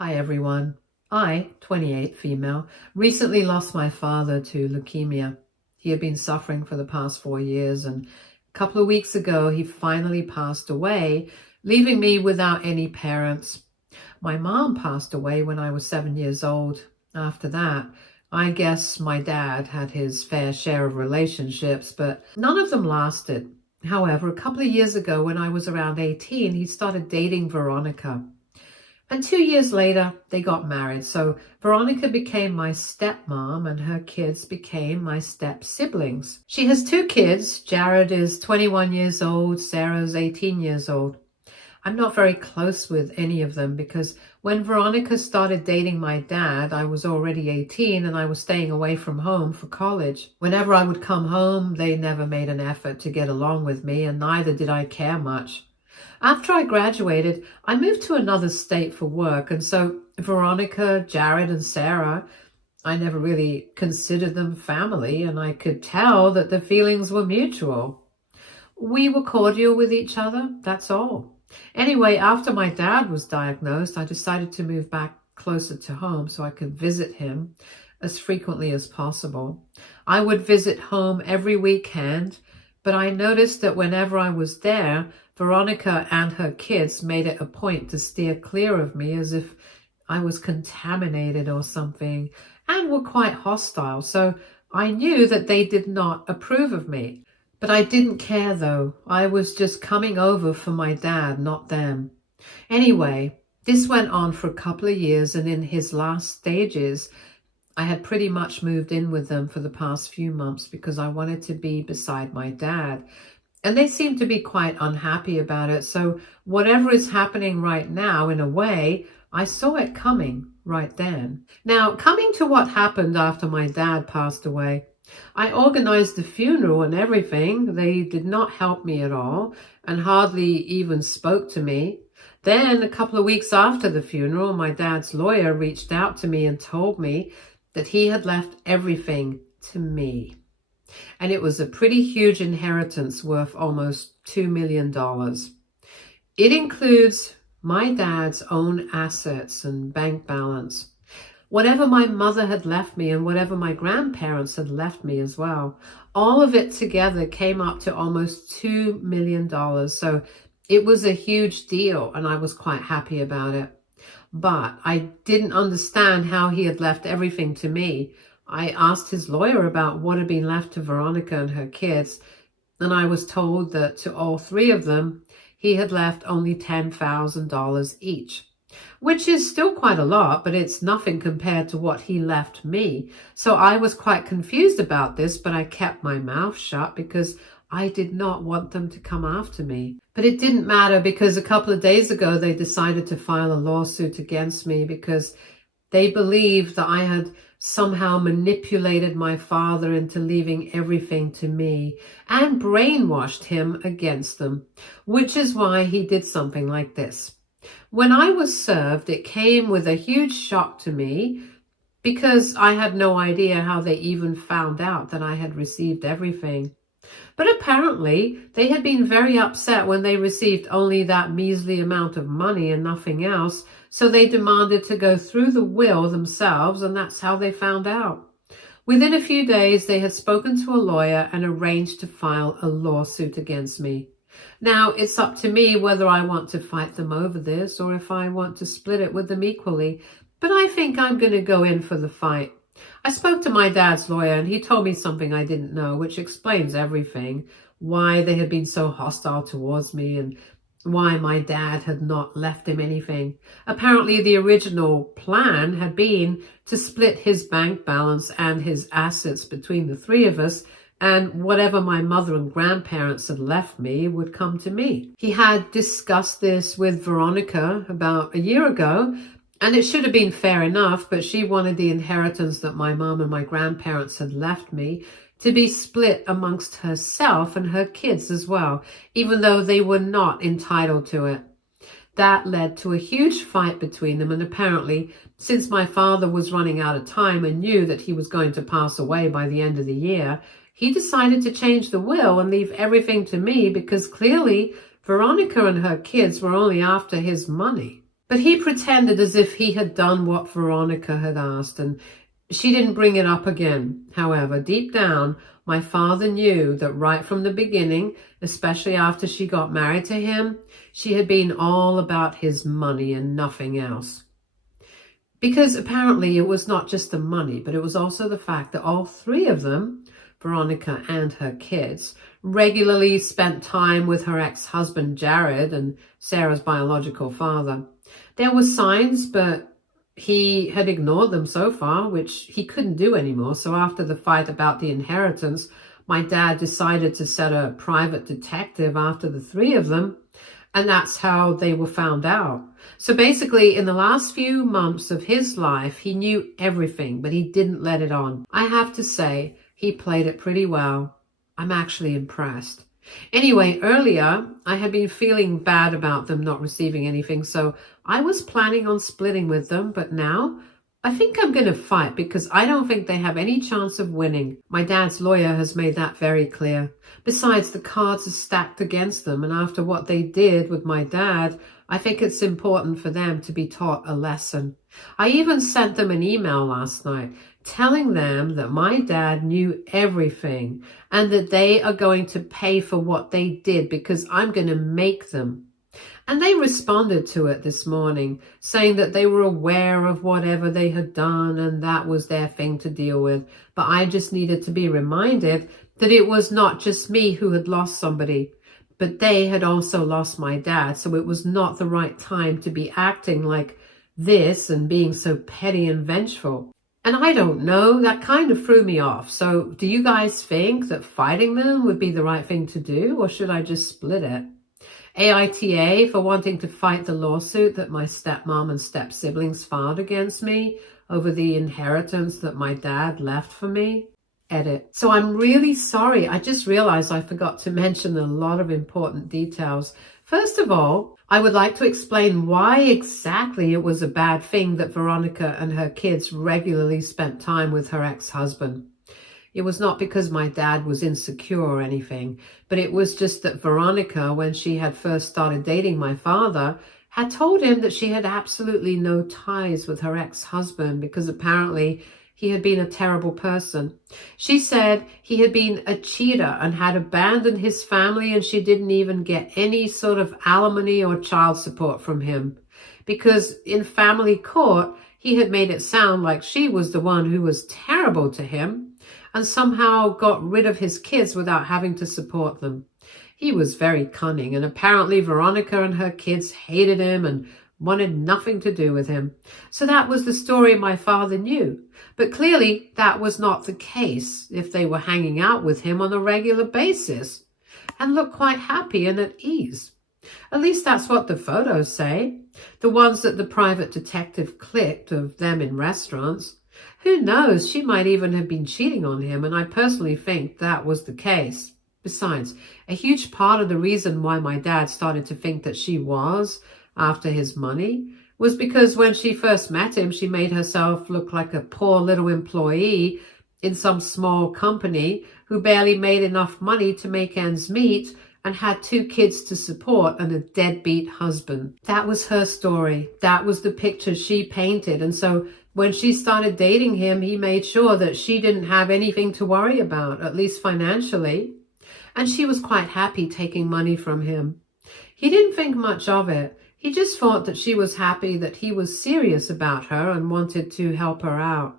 Hi everyone. I, 28, female, recently lost my father to leukemia. He had been suffering for the past 4 years, and a couple of weeks ago he finally passed away, leaving me without any parents. My mom passed away when I was 7 years old. After that, I guess my dad had his fair share of relationships, but none of them lasted. However, a couple of years ago when I was around 18, he started dating Veronica. And 2 years later, they got married. So Veronica became my stepmom and her kids became my step-siblings. She has 2 kids. Jared is 21 years old. Sarah's 18 years old. I'm not very close with any of them because when Veronica started dating my dad, I was already 18 and I was staying away from home for college. Whenever I would come home, they never made an effort to get along with me, and neither did I care much. After I graduated, I moved to another state for work, and so Veronica, Jared, and Sarah, I never really considered them family, and I could tell that the feelings were mutual. We were cordial with each other, that's all. Anyway, after my dad was diagnosed, I decided to move back closer to home so I could visit him as frequently as possible. I would visit home every weekend, but I noticed that whenever I was there, Veronica and her kids made it a point to steer clear of me as if I was contaminated or something, and were quite hostile. So I knew that they did not approve of me. But I didn't care though. I was just coming over for my dad, not them. Anyway, this went on for a couple of years, and in his last stages, I had pretty much moved in with them for the past few months because I wanted to be beside my dad. And they seem to be quite unhappy about it. So whatever is happening right now, in a way, I saw it coming right then. Now, coming to what happened after my dad passed away, I organized the funeral and everything. They did not help me at all and hardly even spoke to me. Then, a couple of weeks after the funeral, my dad's lawyer reached out to me and told me that he had left everything to me. And it was a pretty huge inheritance worth almost $2 million. It includes my dad's own assets and bank balance, whatever my mother had left me and whatever my grandparents had left me as well. All of it together came up to almost $2 million. So it was a huge deal and I was quite happy about it. But I didn't understand how he had left everything to me. I asked his lawyer about what had been left to Veronica and her kids, and I was told that to all 3 of them, he had left only $10,000 each, which is still quite a lot, but it's nothing compared to what he left me. So I was quite confused about this, but I kept my mouth shut because I did not want them to come after me. But it didn't matter because a couple of days ago, they decided to file a lawsuit against me because they believed that I had somehow manipulated my father into leaving everything to me and brainwashed him against them, which is why he did something like this. When I was served, it came with a huge shock to me because I had no idea how they even found out that I had received everything. But apparently, they had been very upset when they received only that measly amount of money and nothing else, so they demanded to go through the will themselves, and that's how they found out. Within a few days, they had spoken to a lawyer and arranged to file a lawsuit against me. Now, it's up to me whether I want to fight them over this or if I want to split it with them equally, but I think I'm going to go in for the fight. I spoke to my dad's lawyer and he told me something I didn't know, which explains everything, why they had been so hostile towards me and why my dad had not left him anything. Apparently, the original plan had been to split his bank balance and his assets between the 3 of us, and whatever my mother and grandparents had left me would come to me. He had discussed this with Veronica about a year ago, and it should have been fair enough, but she wanted the inheritance that my mom and my grandparents had left me to be split amongst herself and her kids as well, even though they were not entitled to it. That led to a huge fight between them, and apparently, since my father was running out of time and knew that he was going to pass away by the end of the year, he decided to change the will and leave everything to me because clearly Veronica and her kids were only after his money. But he pretended as if he had done what Veronica had asked, and she didn't bring it up again. However, deep down, my father knew that right from the beginning, especially after she got married to him, she had been all about his money and nothing else. Because apparently it was not just the money, but it was also the fact that all three of them, Veronica and her kids, regularly spent time with her ex-husband Jared and Sarah's biological father. There were signs, but he had ignored them so far, which he couldn't do anymore. So after the fight about the inheritance, my dad decided to set a private detective after the three of them, and that's how they were found out. So basically, in the last few months of his life, he knew everything, but he didn't let it on. I have to say, he played it pretty well. I'm actually impressed. Anyway, earlier, I had been feeling bad about them not receiving anything, so I was planning on splitting with them, but now I think I'm going to fight because I don't think they have any chance of winning. My dad's lawyer has made that very clear. Besides, the cards are stacked against them, and after what they did with my dad, I think it's important for them to be taught a lesson. I even sent them an email last night telling them that my dad knew everything and that they are going to pay for what they did because I'm going to make them. And they responded to it this morning, saying that they were aware of whatever they had done and that was their thing to deal with. But I just needed to be reminded that it was not just me who had lost somebody, but they had also lost my dad. So it was not the right time to be acting like this and being so petty and vengeful. And I don't know, that kind of threw me off. So do you guys think that fighting them would be the right thing to do, or should I just split it? AITA for wanting to fight the lawsuit that my stepmom and step-siblings filed against me over the inheritance that my dad left for me. Edit. So I'm really sorry. I just realized I forgot to mention a lot of important details. First of all, I would like to explain why exactly it was a bad thing that Veronica and her kids regularly spent time with her ex-husband. It was not because my dad was insecure or anything, but it was just that Veronica, when she had first started dating my father, had told him that she had absolutely no ties with her ex-husband because apparently he had been a terrible person. She said he had been a cheater and had abandoned his family, and she didn't even get any sort of alimony or child support from him because in family court, he had made it sound like she was the one who was terrible to him and somehow got rid of his kids without having to support them. He was very cunning, and apparently Veronica and her kids hated him and wanted nothing to do with him. So that was the story my father knew. But clearly that was not the case if they were hanging out with him on a regular basis and looked quite happy and at ease. At least that's what the photos say, the ones that the private detective clicked of them in restaurants. Who knows, she might even have been cheating on him, and I personally think that was the case. Besides, a huge part of the reason why my dad started to think that she was after his money was because when she first met him, she made herself look like a poor little employee in some small company who barely made enough money to make ends meet and had 2 kids to support and a deadbeat husband. That was her story. That was the picture she painted. And so when she started dating him, he made sure that she didn't have anything to worry about, at least financially. And she was quite happy taking money from him. He didn't think much of it. He just thought that she was happy that he was serious about her and wanted to help her out.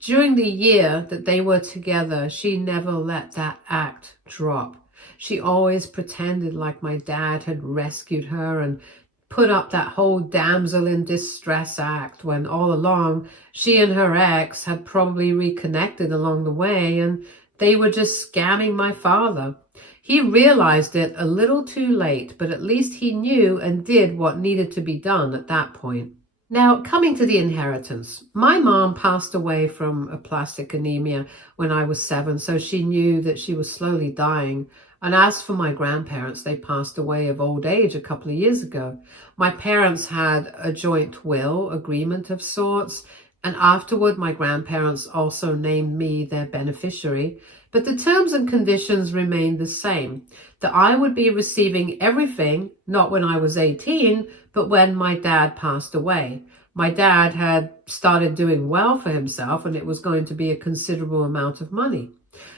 During the year that they were together, she never let that act drop. She always pretended like my dad had rescued her and put up that whole damsel in distress act when all along she and her ex had probably reconnected along the way and they were just scamming my father. He realized it a little too late, but at least he knew and did what needed to be done at that point. Now, coming to the inheritance, my mom passed away from aplastic anemia when I was 7, so she knew that she was slowly dying. And as for my grandparents, they passed away of old age a couple of years ago. My parents had a joint will agreement of sorts. And afterward, my grandparents also named me their beneficiary, but the terms and conditions remained the same, that I would be receiving everything, not when I was 18, but when my dad passed away. My dad had started doing well for himself, and it was going to be a considerable amount of money.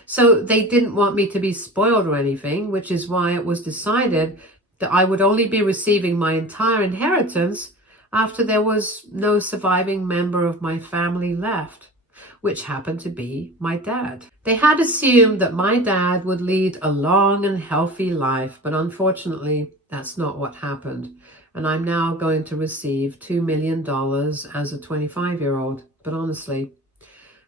So they didn't want me to be spoiled or anything, which is why it was decided that I would only be receiving my entire inheritance after there was no surviving member of my family left, which happened to be my dad. They had assumed that my dad would lead a long and healthy life, but unfortunately, that's not what happened. And I'm now going to receive $2 million as a 25-year-old. But honestly,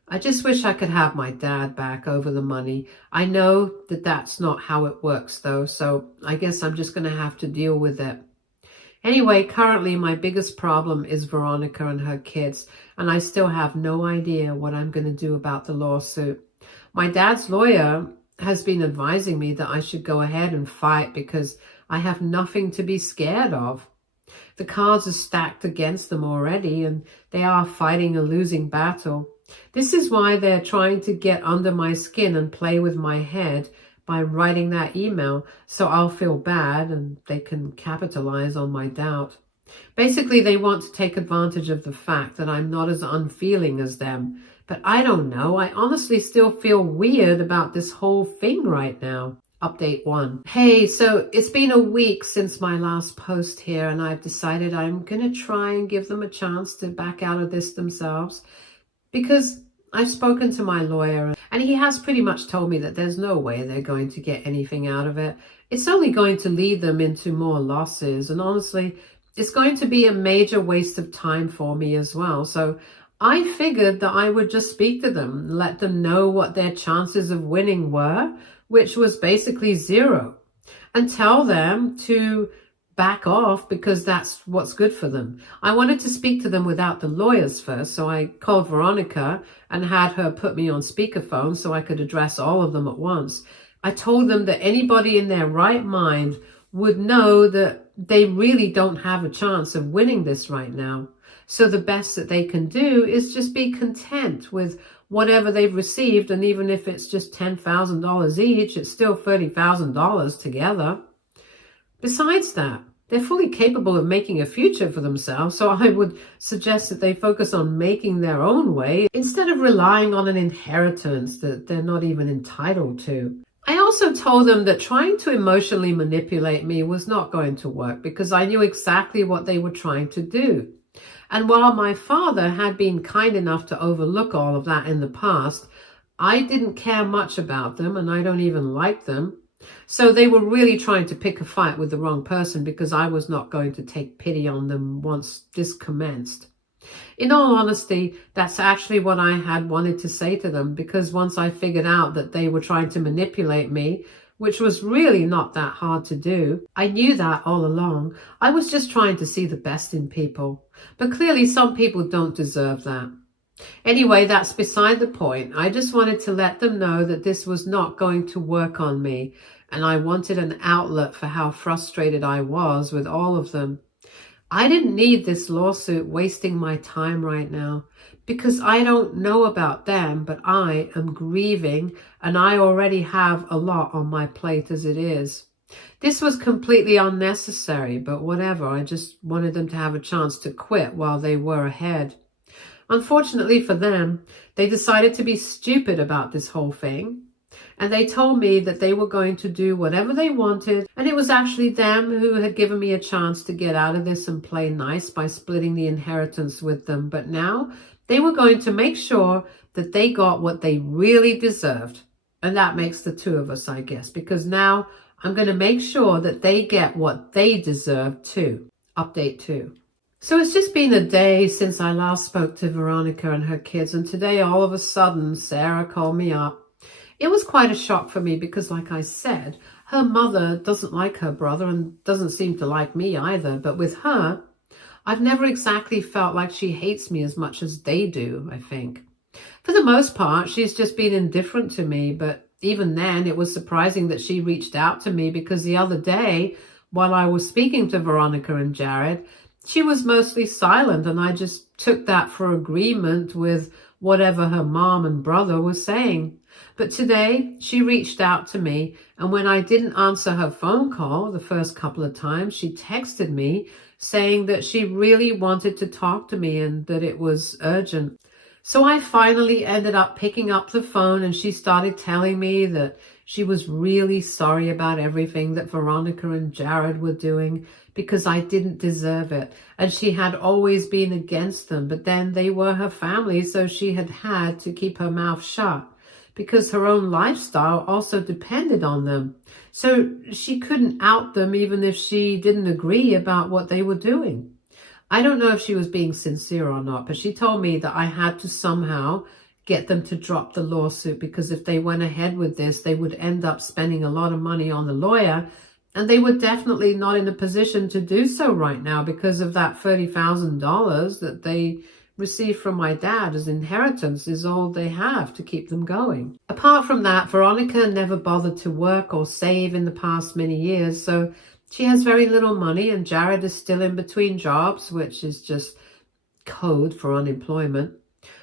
I just wish I could have my dad back over the money. I know that that's not how it works, though, so I guess I'm just going to have to deal with it. Anyway, currently my biggest problem is Veronica and her kids, and I still have no idea what I'm going to do about the lawsuit. My dad's lawyer has been advising me that I should go ahead and fight because I have nothing to be scared of. The cards are stacked against them already, and they are fighting a losing battle. This is why they're trying to get under my skin and play with my head by writing that email, so I'll feel bad and they can capitalize on my doubt. Basically, they want to take advantage of the fact that I'm not as unfeeling as them. But I don't know, I honestly still feel weird about this whole thing right now. Update 1. Hey, so it's been a week since my last post here, and I've decided I'm going to try and give them a chance to back out of this themselves, because I've spoken to my lawyer, and he has pretty much told me that there's no way they're going to get anything out of it. It's only going to lead them into more losses, and honestly, it's going to be a major waste of time for me as well. So I figured that I would just speak to them, let them know what their chances of winning were, which was basically 0, and tell them to back off because that's what's good for them. I wanted to speak to them without the lawyers first, so I called Veronica and had her put me on speakerphone so I could address all of them at once. I told them that anybody in their right mind would know that they really don't have a chance of winning this right now. So the best that they can do is just be content with whatever they've received, and even if it's just $10,000 each, it's still $30,000 together. Besides that, they're fully capable of making a future for themselves, so I would suggest that they focus on making their own way instead of relying on an inheritance that they're not even entitled to. I also told them that trying to emotionally manipulate me was not going to work because I knew exactly what they were trying to do. And while my father had been kind enough to overlook all of that in the past, I didn't care much about them, and I don't even like them. So they were really trying to pick a fight with the wrong person because I was not going to take pity on them once this commenced. In all honesty, that's actually what I had wanted to say to them, because once I figured out that they were trying to manipulate me, which was really not that hard to do, I knew that all along. I was just trying to see the best in people. But clearly some people don't deserve that. Anyway, that's beside the point. I just wanted to let them know that this was not going to work on me, and I wanted an outlet for how frustrated I was with all of them. I didn't need this lawsuit wasting my time right now, because I don't know about them, but I am grieving, and I already have a lot on my plate as it is. This was completely unnecessary, but whatever. I just wanted them to have a chance to quit while they were ahead. Unfortunately for them, they decided to be stupid about this whole thing, and they told me that they were going to do whatever they wanted, and it was actually them who had given me a chance to get out of this and play nice by splitting the inheritance with them. But now they were going to make sure that they got what they really deserved, and that makes the two of us, I guess, because now I'm going to make sure that they get what they deserve too. Update 2. So it's just been a day since I last spoke to Veronica and her kids, and today all of a sudden Sarah called me up. It was quite a shock for me because, like I said, her mother doesn't like her brother and doesn't seem to like me either. But with her, I've never exactly felt like she hates me as much as they do, I think. For the most part, she's just been indifferent to me, but even then it was surprising that she reached out to me, because the other day, while I was speaking to Veronica and Jared, she was mostly silent, and I just took that for agreement with whatever her mom and brother were saying. But today she reached out to me, and when I didn't answer her phone call the first couple of times, she texted me saying that she really wanted to talk to me and that it was urgent. So I finally ended up picking up the phone, and she started telling me that she was really sorry about everything that Veronica and Jared were doing because I didn't deserve it. And she had always been against them, but then they were her family, so she had to keep her mouth shut because her own lifestyle also depended on them. So she couldn't out them even if she didn't agree about what they were doing. I don't know if she was being sincere or not, but she told me that I had to somehow get them to drop the lawsuit because if they went ahead with this, they would end up spending a lot of money on the lawyer, and they were definitely not in a position to do so right now because of that $30,000 that they received from my dad as inheritance is all they have to keep them going. Apart from that, Veronica never bothered to work or save in the past many years, so she has very little money, and Jared is still in between jobs, which is just code for unemployment,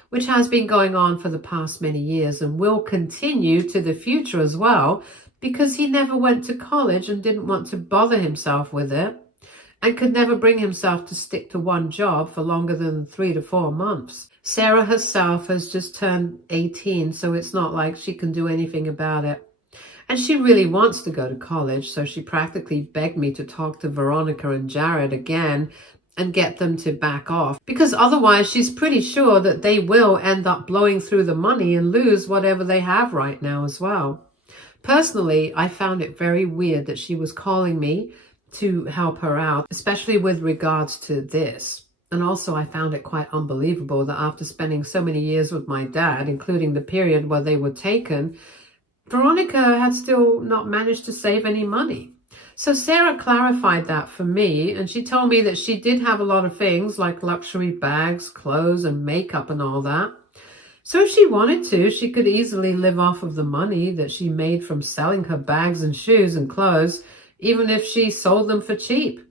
which has been going on for the past many years and will continue to the future as well, because he never went to college and didn't want to bother himself with it and could never bring himself to stick to one job for longer than 3 to 4 months. Sarah herself has just turned 18, so it's not like she can do anything about it. And she really wants to go to college, so she practically begged me to talk to Veronica and Jared again and get them to back off, because otherwise she's pretty sure that they will end up blowing through the money and lose whatever they have right now as well. Personally, I found it very weird that she was calling me to help her out, especially with regards to this. And also I found it quite unbelievable that after spending so many years with my dad, including the period where they were taken, Veronica had still not managed to save any money. So Sarah clarified that for me, and she told me that she did have a lot of things like luxury bags, clothes, and makeup and all that. So if she wanted to, she could easily live off of the money that she made from selling her bags and shoes and clothes, even if she sold them for cheap.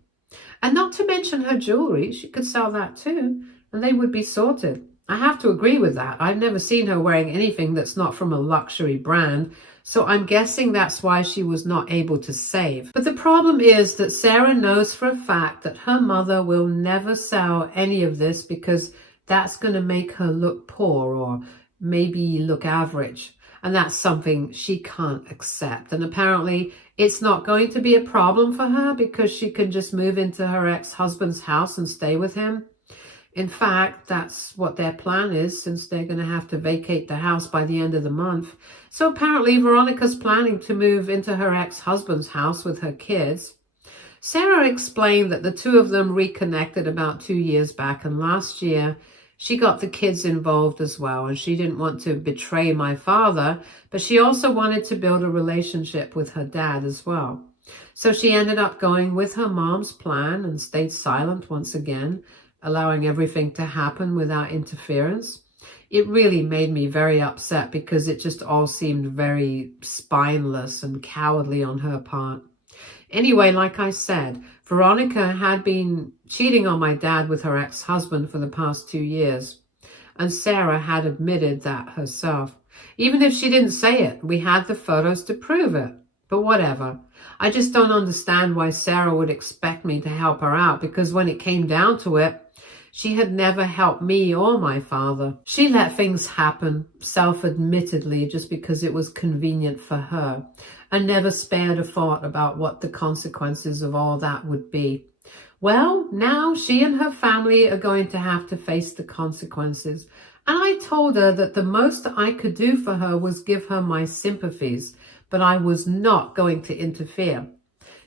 And not to mention her jewelry, she could sell that too, and they would be sorted. I have to agree with that. I've never seen her wearing anything that's not from a luxury brand, so I'm guessing that's why she was not able to save. But the problem is that Sarah knows for a fact that her mother will never sell any of this because that's going to make her look poor or maybe look average. And that's something she can't accept. And apparently it's not going to be a problem for her because she can just move into her ex-husband's house and stay with him. In fact, that's what their plan is, since they're going to have to vacate the house by the end of the month. So apparently Veronica's planning to move into her ex-husband's house with her kids. Sarah explained that the two of them reconnected about 2 years back, and last year she got the kids involved as well, and she didn't want to betray my father, but she also wanted to build a relationship with her dad as well. So she ended up going with her mom's plan and stayed silent once again, allowing everything to happen without interference. It really made me very upset because it just all seemed very spineless and cowardly on her part. Anyway, like I said, Veronica had been cheating on my dad with her ex-husband for the past 2 years, and Sarah had admitted that herself. Even if she didn't say it, we had the photos to prove it. But whatever. I just don't understand why Sarah would expect me to help her out, because when it came down to it, she had never helped me or my father. She let things happen, self-admittedly, just because it was convenient for her, and never spared a thought about what the consequences of all that would be. Well, now she and her family are going to have to face the consequences. And I told her that the most I could do for her was give her my sympathies, but I was not going to interfere.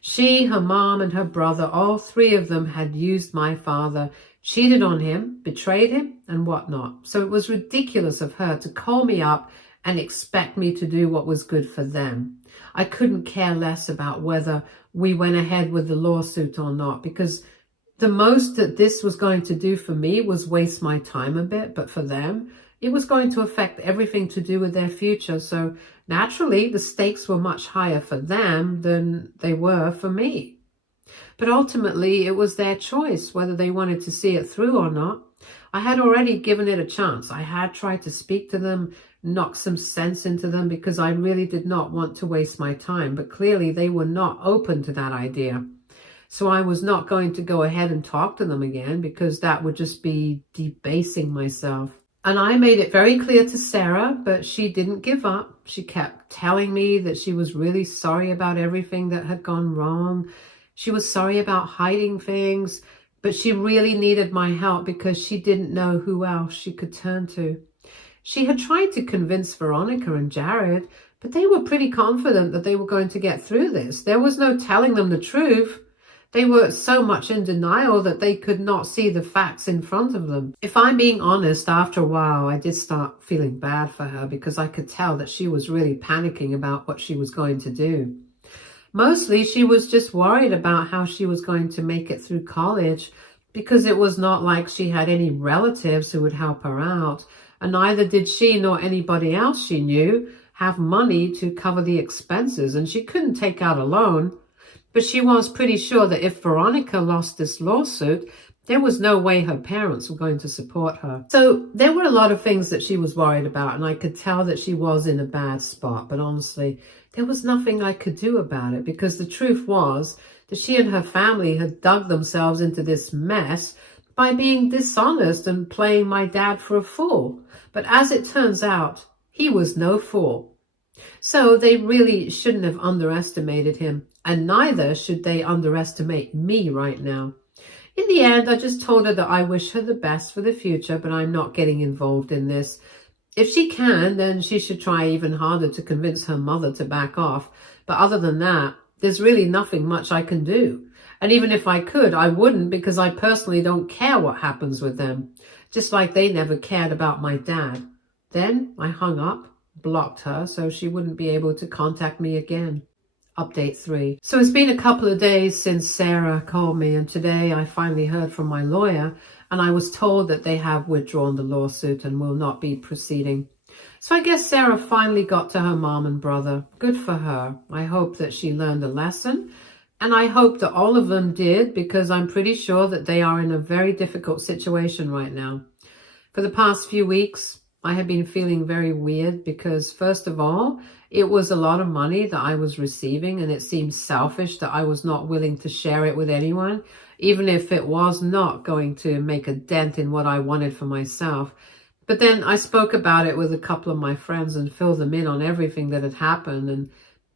She, her mom, and her brother, all three of them had used my father, cheated on him, betrayed him, and whatnot. So it was ridiculous of her to call me up and expect me to do what was good for them. I couldn't care less about whether we went ahead with the lawsuit or not, because the most that this was going to do for me was waste my time a bit, but for them, it was going to affect everything to do with their future. So naturally, the stakes were much higher for them than they were for me. But ultimately, it was their choice whether they wanted to see it through or not. I had already given it a chance. I had tried to speak to them, knock some sense into them, because I really did not want to waste my time. But clearly, they were not open to that idea. So I was not going to go ahead and talk to them again, because that would just be debasing myself. And I made it very clear to Sarah, but she didn't give up. She kept telling me that she was really sorry about everything that had gone wrong. She was sorry about hiding things, but she really needed my help because she didn't know who else she could turn to. She had tried to convince Veronica and Jared, but they were pretty confident that they were going to get through this. There was no telling them the truth. They were so much in denial that they could not see the facts in front of them. If I'm being honest, after a while, I did start feeling bad for her because I could tell that she was really panicking about what she was going to do. Mostly, she was just worried about how she was going to make it through college, because it was not like she had any relatives who would help her out, and neither did she nor anybody else she knew have money to cover the expenses, and she couldn't take out a loan. But she was pretty sure that if Veronica lost this lawsuit, there was no way her parents were going to support her. So there were a lot of things that she was worried about, and I could tell that she was in a bad spot. But honestly, there was nothing I could do about it, because the truth was that she and her family had dug themselves into this mess by being dishonest and playing my dad for a fool. But as it turns out, he was no fool. So they really shouldn't have underestimated him, and neither should they underestimate me right now. In the end, I just told her that I wish her the best for the future, but I'm not getting involved in this. If she can, then she should try even harder to convince her mother to back off. But other than that, there's really nothing much I can do. And even if I could, I wouldn't, because I personally don't care what happens with them. Just like they never cared about my dad. Then I hung up, blocked her, so she wouldn't be able to contact me again. Update 3. So it's been a couple of days since Sarah called me, and today I finally heard from my lawyer, and I was told that they have withdrawn the lawsuit and will not be proceeding. So I guess Sarah finally got to her mom and brother. Good for her. I hope that she learned a lesson, and I hope that all of them did, because I'm pretty sure that they are in a very difficult situation right now. For the past few weeks, I have been feeling very weird because, first of all, it was a lot of money that I was receiving, and it seemed selfish that I was not willing to share it with anyone, even if it was not going to make a dent in what I wanted for myself. But then I spoke about it with a couple of my friends and filled them in on everything that had happened, and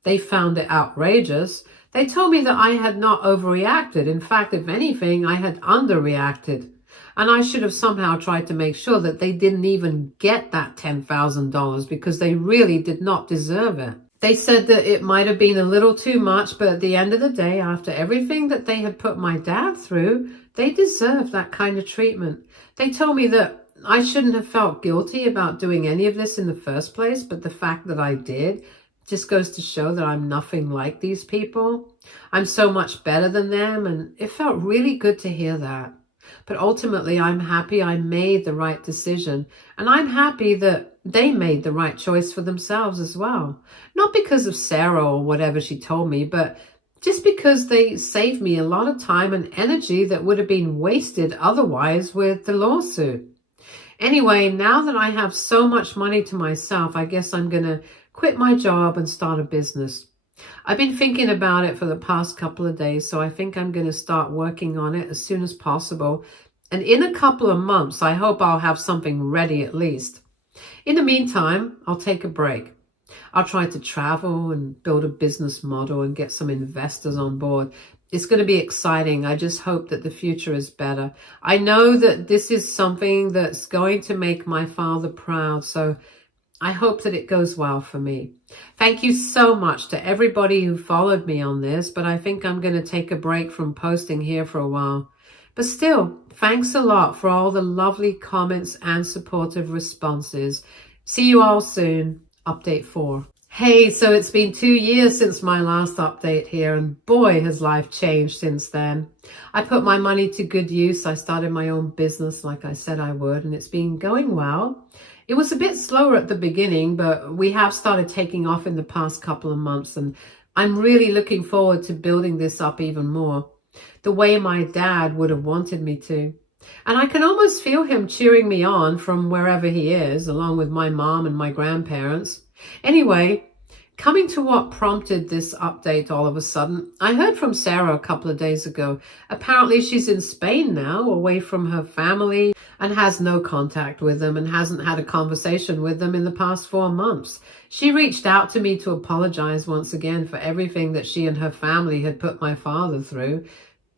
they found it outrageous. They told me that I had not overreacted. In fact, if anything, I had underreacted. And I should have somehow tried to make sure that they didn't even get that $10,000, because they really did not deserve it. They said that it might have been a little too much, but at the end of the day, after everything that they had put my dad through, they deserved that kind of treatment. They told me that I shouldn't have felt guilty about doing any of this in the first place, but the fact that I did just goes to show that I'm nothing like these people. I'm so much better than them, and it felt really good to hear that. But ultimately, I'm happy I made the right decision. And I'm happy that they made the right choice for themselves as well. Not because of Sarah or whatever she told me, but just because they saved me a lot of time and energy that would have been wasted otherwise with the lawsuit. Anyway, now that I have so much money to myself, I guess I'm going to quit my job and start a business. I've been thinking about it for the past couple of days, so I think I'm going to start working on it as soon as possible. And in a couple of months, I hope I'll have something ready at least. In the meantime, I'll take a break. I'll try to travel and build a business model and get some investors on board. It's going to be exciting. I just hope that the future is better. I know that this is something that's going to make my father proud, so I hope that it goes well for me. Thank you so much to everybody who followed me on this, but I think I'm going to take a break from posting here for a while. But still, thanks a lot for all the lovely comments and supportive responses. See you all soon. Update 4. Hey, so it's been 2 years since my last update here, and boy, has life changed since then. I put my money to good use. I started my own business like I said I would, and it's been going well. It was a bit slower at the beginning, but we have started taking off in the past couple of months, and I'm really looking forward to building this up even more. the way my dad would have wanted me to. And I can almost feel him cheering me on from wherever he is, along with my mom and my grandparents. Anyway, coming to what prompted this update all of a sudden, I heard from Sarah a couple of days ago. Apparently she's in Spain now, away from her family, and has no contact with them and hasn't had a conversation with them in the past 4 months. She reached out to me to apologize once again for everything that she and her family had put my father through,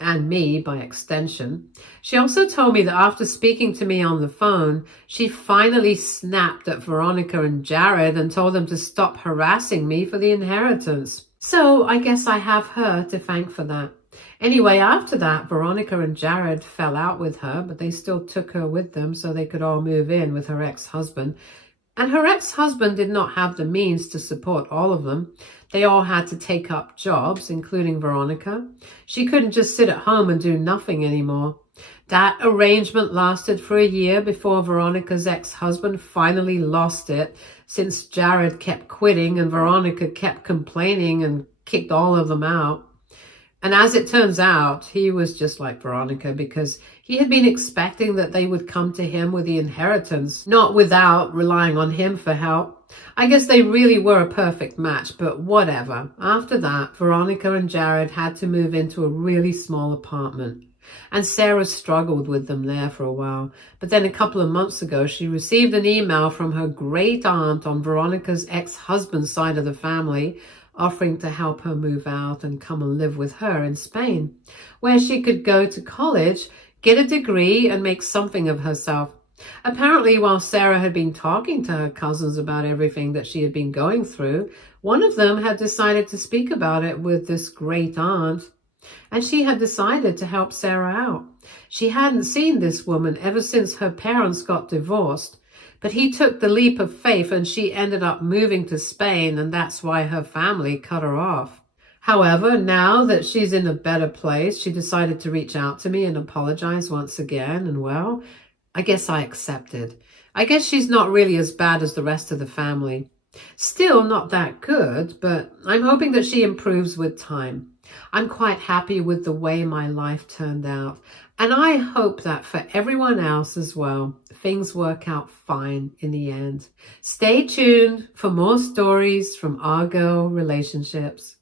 and me by extension. She also told me that after speaking to me on the phone, she finally snapped at Veronica and Jared and told them to stop harassing me for the inheritance. So I guess I have her to thank for that. Anyway, after that, Veronica and Jared fell out with her, but they still took her with them so they could all move in with her ex-husband. And her ex-husband did not have the means to support all of them. They all had to take up jobs, including Veronica. She couldn't just sit at home and do nothing anymore. That arrangement lasted for a year before Veronica's ex-husband finally lost it, since Jared kept quitting and Veronica kept complaining and kicked all of them out. And as it turns out, he was just like Veronica, because he had been expecting that they would come to him with the inheritance, not without relying on him for help. I guess they really were a perfect match, but whatever. After that, Veronica and Jared had to move into a really small apartment. And Sarah struggled with them there for a while. But then a couple of months ago, she received an email from her great aunt on Veronica's ex-husband's side of the family, offering to help her move out and come and live with her in Spain, where she could go to college, get a degree, and make something of herself. Apparently, while Sarah had been talking to her cousins about everything that she had been going through, one of them had decided to speak about it with this great aunt, and she had decided to help Sarah out. She hadn't seen this woman ever since her parents got divorced, but he took the leap of faith and she ended up moving to Spain, and that's why her family cut her off. However, now that she's in a better place, she decided to reach out to me and apologize once again, and well, I guess I accepted. I guess she's not really as bad as the rest of the family. Still not that good, but I'm hoping that she improves with time. I'm quite happy with the way my life turned out, and I hope that for everyone else as well, things work out fine in the end. Stay tuned for more stories from our girl relationships.